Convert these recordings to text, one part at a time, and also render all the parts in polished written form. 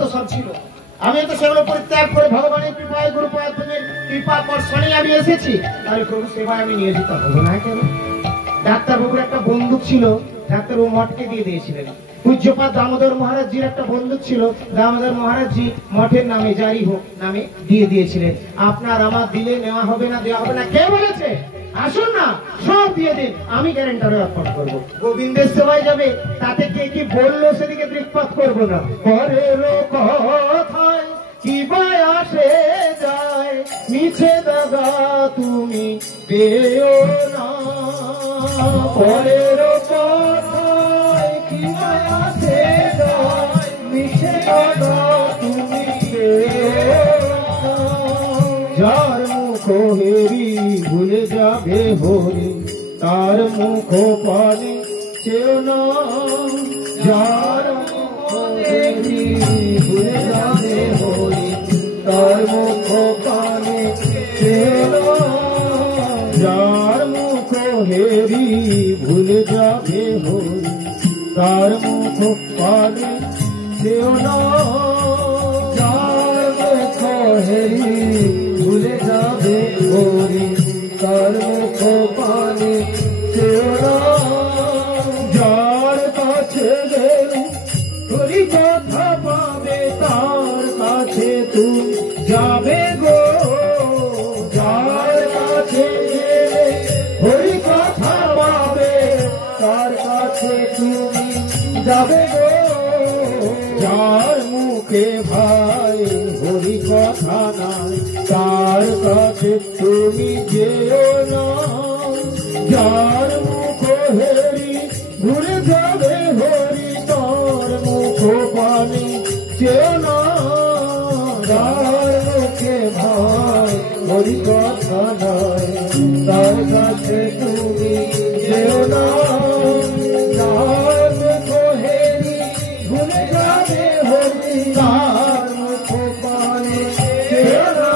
তো সব ছিল, আমি তো সেগুলো পরিত্যাগ করে ভগবানের কৃপায় গুরুপাদের কৃপা কর্ষণে আমি এসেছি, তাহলে প্রভু সেবায় আমি নিয়োজিত হবো না কেন? ডাক্তারবাবুর একটা বন্দুক ছিল, ডাক্তারবাবু মঠকে দিয়ে দিয়েছিলেন। পূজ্যপাদ দামোদর মহারাজজির একটা বন্দুক ছিল, দামোদর মহারাজজি মঠের নামে জারি হোক নামে দিয়ে দিয়েছিলেন। আপনার আমার দিলে নেওয়া হবে না, দেওয়া হবে না, কে বলেছে? আসুন না, সব দিয়ে দিন, আমি গ্যারেন্টারে অর্পণ করবো। গোবিন্দের সেবায় যাবে, তাতে কে কি বললো সেদিকে দৃকপাত করবো না। পরের কথায় কি আসে যায়, মিছে দাগা তুমি পেও না। পরের কথায় কি আসে যায়, মিছে দাগা তুমি পেও না। যার মুখ হেরি ভুলে যাবে হরি, তার মুখ পানে চেও না। যার মুখ হেরি ভুলে যাবে হরি, তার মুখ পানে চেও না। যার মুখ হেরি ভুলে যাবে হরি, তার মুখ পানে চেও না। যার মুখ হেরি ভুলে যাবে হরি, তার মুখ পানে চেও না। যার কাছে গেলে হরি কথা পাবে, তার কাছে তুমি যাবে গো। যার কাছে গেলে হরি কথা পাবে, তার কাছে তুমি যাবে গো। যার মুখে ভাই হরি কথা নাই, তার কাছে তুমি যেও না। যার মুখ হেরি ভুলে যাবে হরি, তার মুখ পানে চেও না। যার মুখে ভাই হরি কথা নাই, তার কাছে তুমি যেও না। যার মুখ হেরি ভুলে যাবে হরি, তার মুখ পানে চেও না।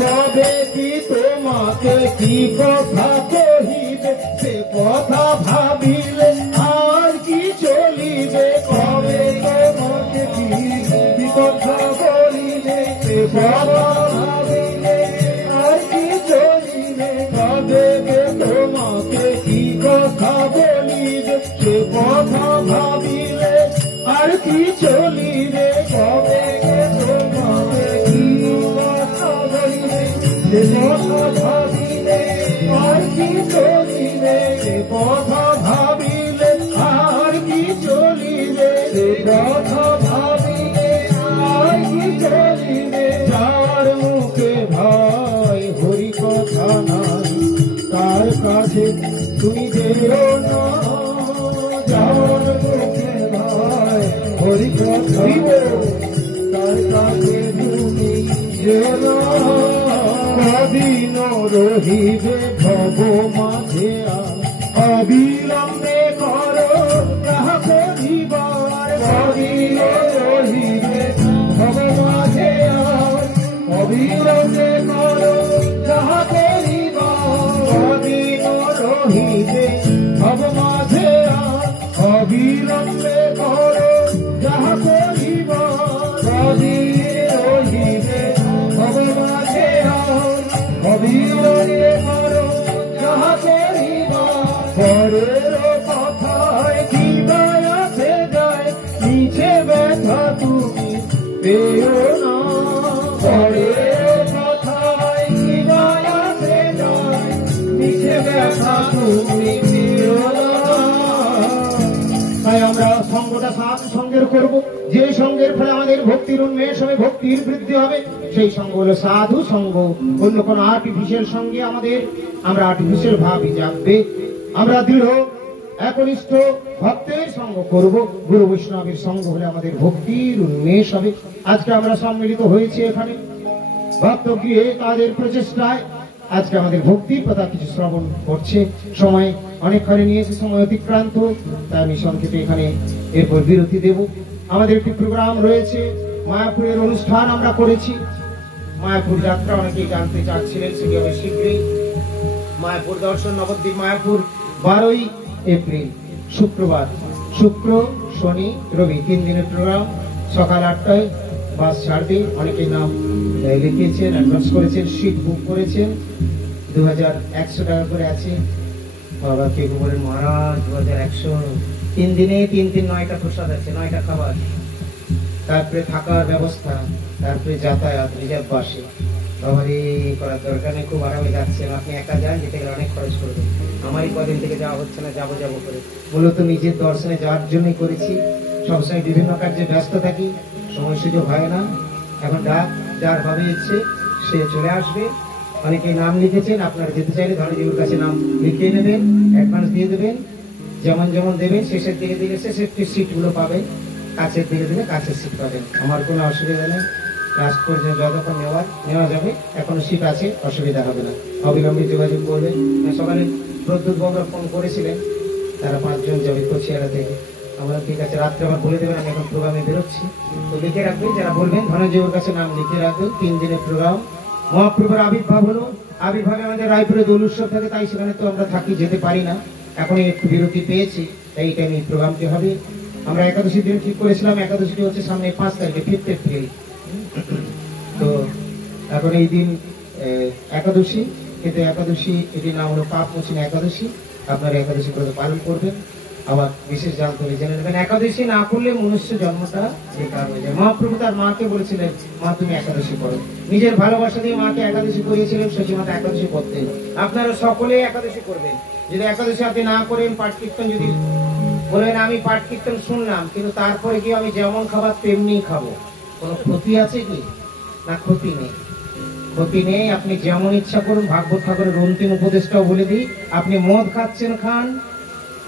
তবে কি তোমাকে কি কথা কহিবে, সে কথা ভাবিলে আর কি চলিবে। কবে তোমাকে কি কথা বলিবে, সে কথা ভাবিলে আর কি চলিবে। কবে তোমাকে কি কথা বলিবে, সে কথা ভাবিলে আর কি চলিবে। কবে তোমাকে কি কথা বলিবে, সে কথা ভাবিলে আর কি চলিবে। সে কথা ভাবিলে আর কি চলিবে, সে কথা ভাবিলে আর কি চলিবে। যার মুখে ভাই হরি কথা নাই, তার কাছে তুমি যেও না। যার মুখে ভাই হরি কথা, তার কাছে তুমি যেও না। কদিন রহিবে ভব মাঝে, অবিলম্বে করো তাহা করিবার। কদিন রহিবে ভব মাঝে, অবিলম্বে করো তাহা করিবার। কদিন রহিবে ভব মাঝে, অবিলম্বে করো যাহা করিবার। কদিন রহিবে ভব মাঝে, অবিলম্বে করো যাহা করিবার। পরের কথায় কি আসে যায়, নিচে ব্যথা তুমি পেও না। পরের কথায় কি আসে যায়, নিচে ব্যথা তুমি পেও না। তাই আমরা সঙ্গটা সাধু সঙ্গের করবো, যে সঙ্গের ফলে আমাদের ভক্তির উন্মেষ হবে, ভক্তির বৃদ্ধি হবে, সেই সঙ্গ হলো সাধু সঙ্গ। অন্য কোন আর্টিফিশিয়াল সঙ্গে আমরা আর্টিফিশিয়াল ভাবি যাবে। আমরা দৃঢ় একনিষ্ঠ ভক্তের সঙ্গ করব, গুরু বৈষ্ণবের সঙ্গ হলে আমাদের ভক্তির উন্মেষ হবে। আজকে আমরা সম্মিলিত হয়েছি এখানে ভক্তগৃহে, তাদের প্রচেষ্টায় আজকে আমাদের ভক্তির কথা কিছু শ্রবণ করছে। সময় অনেকখানি নিয়েছে, সময় অতিক্রান্ত, তাই আমি সংক্ষেপে এখানে এরপর বিরতি দেব। আমাদের একটি প্রোগ্রাম রয়েছে, মায়াপুরের অনুষ্ঠান আমরা করেছি। মায়াপুর যাত্রা অনেকেই জানতে চাচ্ছিলেন, সেটি হবে শীঘ্রই। মায়াপুর দর্শন নবদ্বীপ মায়াপুর 12 এপ্রিল শুক্রবার, শুক্র শনি রবি 3 দিনের প্রোগ্রাম। সকাল 8টায় বাস ছাড়বে। অনেকে নাম লিখিয়েছেন, অ্যাডভান্স করেছেন, সিট বুক করেছেন। 2100 টাকা করে আছে। বাবা কে বলেন মহারাজ 2100, 3 দিনে 9টা প্রসাদ আছে, 9টা খাবার, তারপরে থাকার ব্যবস্থা, তারপরে যাতায়াত রিজার্ভ বাসে। বাবারে করার দরকার নেই, খুব আরামে যাচ্ছেন। আপনি একা যান, যেতে গেলে অনেক খরচ করবেন। আমারই কদিন থেকে যাওয়া হচ্ছে না, যাবো যাবো করে। মূলত নিজের দর্শনে যাওয়ার জন্যই করেছি। সবসময় বিভিন্ন কাজে ব্যস্ত থাকি, সময় সুযোগ হয় না। এখন যার ভাবে ইচ্ছে সে চলে আসবে। অনেকে নাম লিখেছেন, আপনারা যেতে চাইলে ধনজীবীর কাছে নাম লিখিয়ে নেবেন, অ্যাডভান্স দিয়ে দেবেন। যেমন যেমন দেবেন, শেষের দিকে দিলে শেষের সিটগুলো পাবেন, কাছের দিকে দিলে কাছের সিট পাবেন। আমার কোনো অসুবিধা নেই। লাস্ট পর্যন্ত যতক্ষণ নেওয়া যাবে, এখনো সিট আছে, অসুবিধা হবে না। অবিলম্বে যোগাযোগ করবেন। সকালে প্রদ্যুৎ বাবুরা ফোন করেছিলেন, তারা 5 জন যাবে কোচিয়ারা থেকে। আমরা ঠিক আছে, রাত্রে আবার বলে দেবেন, আমি এখন প্রোগ্রামে বেরোচ্ছি। তো লিখে রাখবেন, যারা বলবেন ধনজীবীর কাছে নাম লিখে রাখবেন। 3 দিনের প্রোগ্রাম। মহাপ্রভুর আবির্ভাব হলো। আবির্ভাবে আমাদের রায়পুরে দোল উৎসব থাকে, তাই সেখানে তো আমরা থাকি, যেতে পারি না। এখন একটু বিরতি পেয়েছি, তাই এই টাইমে প্রোগ্রামটি হবে। আমরা একাদশীর দিন ঠিক করেছিলাম, একাদশীটি হচ্ছে সামনে 5 তারিখে, 5 এপ্রিল। তো এখন এই দিন একাদশী, কিন্তু একাদশী এটির নাম হলো পাপ মোচন একাদশী। আপনারা একাদশী ব্রত পালন করবেন। আবার বিশেষ জানতে হলে জেনে নেবেন, একাদশী না করলে মনুষ্য জন্মটা বেকার হয়ে যায়। মহাপ্রভু তার মাকে বলেছিলেন, মা তুমি একাদশী করো। নিজের ভালোবাসা দিয়ে মাকে একাদশী করিয়েছিলেন, সচিমাতা একাদশী করতেন। আপনারা সকলে একাদশী করবেন। যদি একাদশী আপনি না করেন, পাঠ কীর্তন যদি বলেন আমি পাঠ কীর্তন শুনলাম, কিন্তু তারপরে গিয়ে আমি যেমন খাবার তেমনি খাবো, কোনো ক্ষতি আছে কি? না, ক্ষতি নেই। ক্ষতি নেই। আপনি যেমন ইচ্ছা করুন। ভাগবত ঠাকুরের অন্তিম উপদেশটাও বলে দিই, আপনি মদ খাচ্ছেন খান,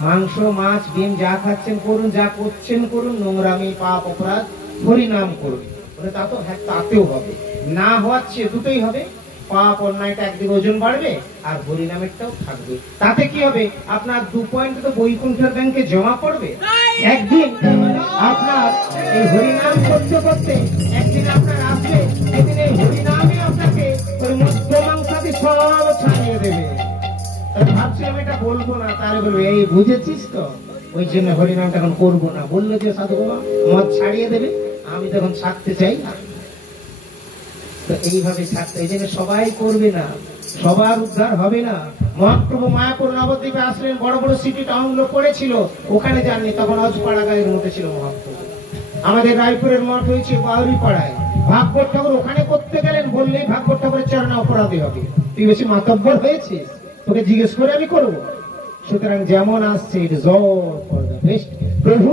মাংস মাছ ডিম যা খাচ্ছেন করুন, যা করছেন করুন, নোংরামি পাপ অপরাধ হরিনাম করুন। তা তো হ্যাঁ, তাতেও হবে, না হওয়াচ্ছে দুটোই হবে। পাপ অন্যায়টা একদিকে ওজন বাড়বে, আর হরিনামেরটাও থাকবে। তাতে কি হবে? আপনার 2 পয়েন্ট তো বৈকুণ্ঠের ব্যাংকে জমা পড়বে। একদিন আপনার এই হরিনাম করতে করতে একদিন আপনার আসবে, একদিন এই হরিনামে আপনাকে মধ্যমাংসাদি সব ছাড়িয়ে দেবে। ভাবছিলাম এটা বলবো না, তারে বলবো এই বুঝেছিস তো, ওই জন্য হরিনামটা এখন করবো না। বললো যে সাধু বাবা মদ ছাড়িয়ে দেবে, আমি তখন ছাড়তে চাই না। তো এইভাবে ছাড়তে, এই জন্য সবাই করবে না, সবার উদ্ধার হবে না। মহাপ্রভু মায়াপুর নবদ্বীপে আসলেন, বড় বড় সিটি টাউন গুলো পড়েছিল, ওখানে যাননি, তখন অজপাড়া গায়ের মধ্যে ছিল মহাপ্রভু। আমাদের রায়পুরের মঠ হয়েছে বাউরি পাড়ায়। ভাগবত ঠাকুর ওখানে করতে গেলেন, বললেই ভাগবত ঠাকুরের চরণে অপরাধী হবে। তুই বেশি মাতব্বর হয়েছিস, তোকে জিজ্ঞেস করে আমি করবো। সুতরাং যেমন আসছে প্রভু,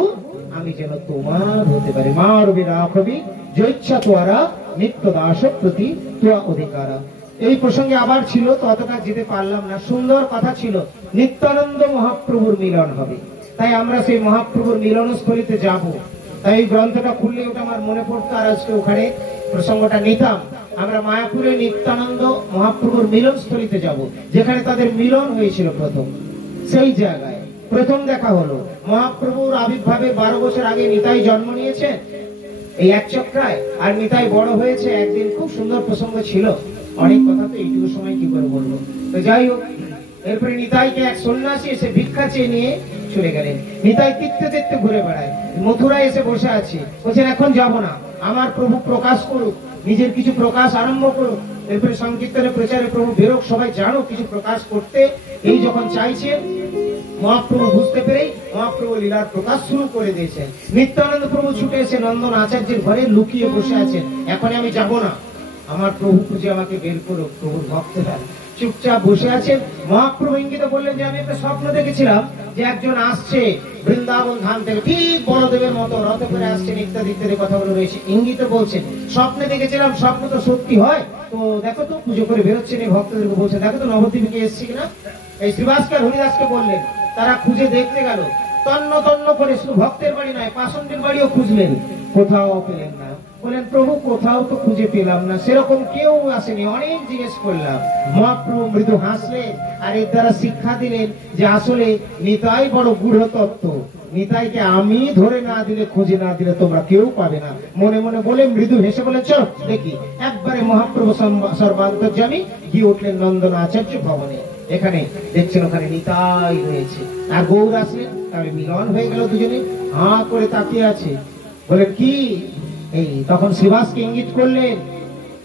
আমি যেন তোমার হতে পারি। মার বিরাখবি জৈচ্ছা তোয়ারা নিত্য দাস প্রতি তোয়া অধিকারা। এই প্রসঙ্গে আবার ছিল, ততটা যেতে পারলাম না। সুন্দর কথা ছিল, নিত্যানন্দ মহাপ্রভুর মিলন হবে, তাই আমরা সেই মহাপ্রভুর মিলনস্থলিতে যাব। তাই এই গ্রন্থটা খুললে ওটা আমার মনে পড়তো, আর আজকে ওখানে প্রসঙ্গটা নিতাম। আমরা মায়াপুরে নিত্যানন্দ মহাপ্রভুর মিলনস্থলিতে যাব, যেখানে তাদের মিলন হয়েছিল প্রথম। সেই জায়গায় প্রথম দেখা হলো। মহাপ্রভুর আবির্ভাবের 12 বছর আগে নিতাই জন্ম নিয়েছেন এই এক চক্রায়, আর নিতাই বড় হয়েছে। একদিন খুব সুন্দর প্রসঙ্গ ছিল, অনেক কথা তো এইটুকু সময় কি করে বলবো। তো যাই হোক, এরপরে নিতাইকে এক সন্ন্যাসী এসে ভিক্ষা চেয়ে নিয়ে চলে গেলেন। নিতাই তীর্থে তীর্থে ঘুরে বেড়ায়, মথুরায় এসে বসে আছে। বলছেন এখন যাব না, আমার প্রভু প্রকাশ করুক, নিজের কিছু প্রকাশ আরম্ভ করুক। এরপরে সংকীর্তনে প্রচারে প্রভু বেরোক, সবাই জানো কিছু প্রকাশ করতে। এই যখন চাইছেন, মহাপ্রভু বুঝতে পেরেই মহাপ্রভু লীলার প্রকাশ শুরু করে দিয়েছেন। নিত্যানন্দ প্রভু ছুটে এসে নন্দন আচার্যের ঘরে লুকিয়ে বসে আছেন। এখন আমি যাব না, আমার প্রভু খুঁজে আমাকে বের করুক। প্রভুর ভক্তরা চুপচাপ বসে আছেন। মহাপ্রভু ইঙ্গিত বললেন যে আমি একটা স্বপ্ন দেখেছিলাম, যে একজন আসছে বৃন্দাবন ধাম থেকে, ঠিক বলদেবের মতো রথ করে আসছেন, ইত্যাদি ইত্যাদি কথাগুলো রয়েছে। ইঙ্গিত বলছেন স্বপ্নে দেখেছিলাম, স্বপ্ন তো সত্যি হয়। তো দেখো তো, পুজো করে বেরোচ্ছেন, এই ভক্তদেরকে বলছেন দেখো তো নবদ্বীপে এসেছি কিনা। এই শ্রীবাসকে হরিদাসকে বললেন, তারা খুঁজে দেখতে গেল, তন্ন তন্ন করে। শুধু ভক্তের বাড়ি নয়, পাষণ্ডের বাড়িও খুঁজলেন, কোথাও পেলেন না। বলেন প্রভু কোথাও তো খুঁজে পেলাম না, সেরকম কেউ আসেনি। অনেক জিজ্ঞেস করলাম। মহাপ্রভু মৃদু হাসলেন, আর এর দ্বারা শিক্ষা দিলেন যে আসলে নিতাই বড় গূঢ় তত্ত্ব। নিতাইকে আমি ধরে না দিলে, খুঁজে না দিলে তোমরা কেউ পাবে না। মনে মনে বলে মৃদু হেসে বলে চল দেখি। একবারে মহাপ্রভু সর্বান্তর্যামী গিয়ে উঠলেন নন্দন আচার্য ভবনে। এখানে দেখছেন ওখানে নিতাই রয়েছে, আর গৌর আসলেন। তাহলে মিলন হয়ে গেল, দুজনে হাঁ করে তাকিয়ে আছে। বলেন কি? এই তখন শ্রীবাসকে ইঙ্গিত করলেন,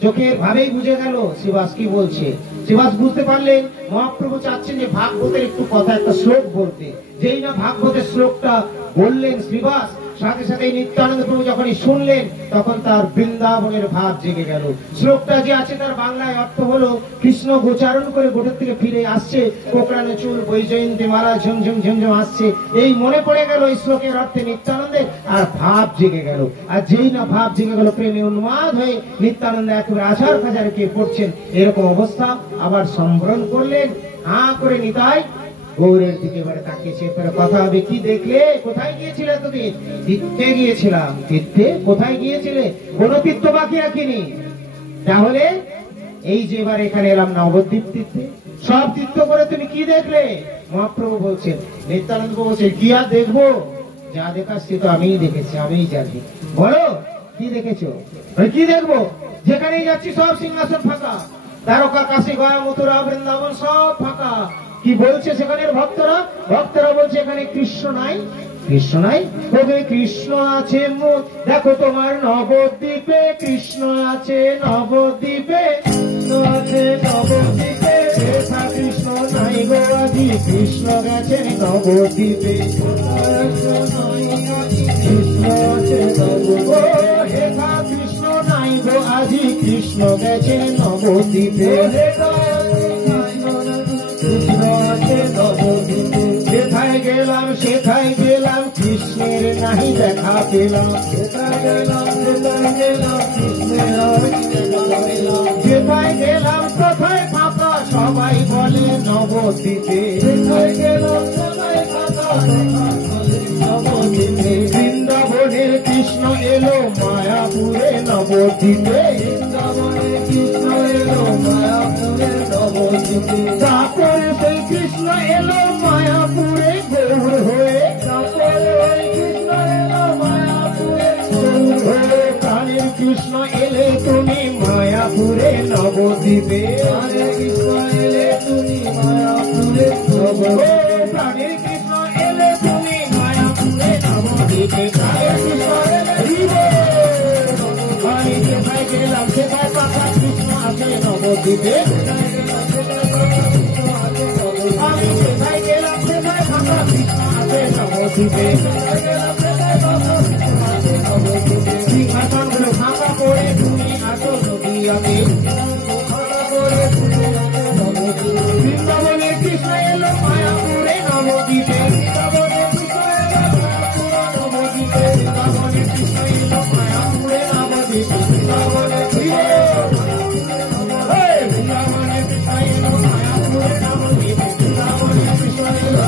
চোখের ভাবেই বুঝে গেল শ্রীবাস কি বলছে। শ্রীবাস বুঝতে পারলেন মহাপ্রভু চাচ্ছেন যে ভাগবতের একটু কথা, একটা শ্লোক বলতে। যেই না ভাগবতের শ্লোকটা বললেন শ্রীবাস, সাথে সাথে নিত্যানন্দ প্রভু যখনই শুনলেন তখন তার বৃন্দাবনের ভাব জেগে গেল। শ্লোকটা যে আছে তার বাংলায় অর্থ হলো, কৃষ্ণ গোচারণ করে গোটের থেকে ফিরে আসছে, কোকড়ানো চুল, বৈজয়ন্তী মালা ঝুমঝুম ঝুমঝুম আসছে, এই মনে পড়ে গেল এই শ্লোকের অর্থে নিত্যানন্দের, আর ভাব জেগে গেল। আর যেই না ভাব জেগে গেল, প্রেমে উন্মাদ হয়ে নিত্যানন্দ একেবারে আছাড় খাঁচার কে পড়ছেন, এরকম অবস্থা। আবার সম্বরণ করলেন, হাঁ করে নিতাই গৌরের দিকে এবারে তাকিয়েছে। কথা হবে, কি দেখলে? কোথায় গিয়েছিলে এতদিন? তীর্থে গিয়েছিলাম। তীর্থে? কোথায় গিয়েছিলে? কোন তীর্থ বাকি রাখিনি। তাহলে এই যে এবার এখানে এলাম নবদ্বীপ তীর্থে, সব তীর্থ করে তুমি কি দেখলে? মহাপ্রভু বলছেন, নিত্যানন্দ বলছেন, কি আর দেখবো? যা দেখার সে তো আমিই দেখেছি, আমিই জানি। বলো কি দেখেছো? কি দেখবো? যেখানেই যাচ্ছি সব সিংহাসন ফাঁকা, দ্বারকা, কাশী, গয়া, মথুরা, বৃন্দাবন সব ফাঁকা। কি বলছে সেখানের ভক্তরা? ভক্তরা বলছে এখানে কৃষ্ণ নাই। কৃষ্ণ নাই? ওকে কৃষ্ণ আছে, দেখো তোমার নবদ্বীপে কৃষ্ণ আছে, নবদ্বীপে আছে, নবদ্বীপে কৃষ্ণ নাই গো আজি, কৃষ্ণ গেছেন নবদ্বীপে, কৃষ্ণ আছে কৃষ্ণ নাই গো আজি, কৃষ্ণ গেছেন নবদ্বীপে। সেথায় গেলাম, সেথায় গেলাম, কৃষ্ণের নাহি দেখা পেলাম, সেথায় গেলাম, সেথায় গেলাম, সেথায় গেলাম, কোথায় ফাঁকা সবাই বলে নবদ্বীপে, সেথায় গেলাম, সবাই ফাঁকা নবদ্বীপে। বৃন্দাবনের কৃষ্ণ এলো মায়াপুরে নবদ্বীপে, বৃন্দাবনের কৃষ্ণ এলো মায়াপুরে নবদ্বীপে। তারপরে সেই কৃষ্ণ এলো মায়াপুরে গৌর হয়ে, তারপরে ওই কৃষ্ণ এলো মায়াপুরে গৌর হয়ে। প্রাণের কৃষ্ণ এলে তুমি মায়াপুরে নবদ্বীপে, প্রাণের কৃষ্ণ এলে তুমি মায়াপুরে নবদ্বীপে, প্রাণের কৃষ্ণ এলে তুমি মায়াপুরে নবদ্বীপে, প্রাণের কৃষ্ণ এলে আমি সেখানে গেলাম, সেখানে পাকা কৃষ্ণ আছে নবদ্বীপে, আমি সেখানে গেলাম, সেখানে পাকা কৃষ্ণ আছে নবদ্বীপে। সিংহাসন গুলো ফাঁকা করে তুমি আসো নদীয়াতে, বৃন্দাবনের কৃষ্ণ এলো মায়াপুরে নবদ্বীপে, বৃন্দাবনের কৃষ্ণ এলো মায়াপুরে নবদ্বীপে, বৃন্দাবনের কৃষ্ণ এলো মায়াপুরে নবদ্বীপে, বৃন্দাবনের কৃষ্ণ এলো মায়াপুরে নবদ্বীপে, বৃন্দাবনের কৃষ্ণ এলো,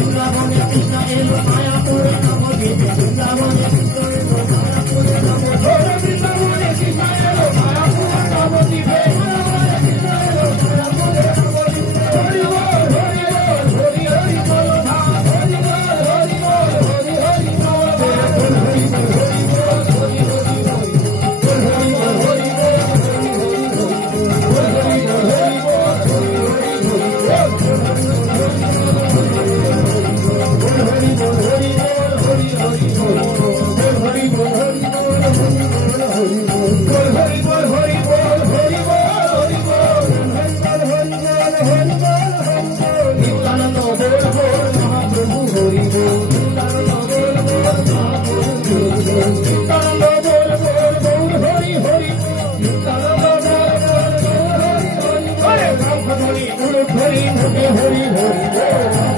বৃন্দাবনের কৃষ্ণ এলো মায়াপুরে নবদ্বীপে, বৃন্দাবনের কৃষ্ণ এলো মায়াপুরে নবদ্বীপে, বৃন্দাবনের কৃষ্ণ এলো মায়াপুরে নবদ্বীপে। হরি হরি হরি হরি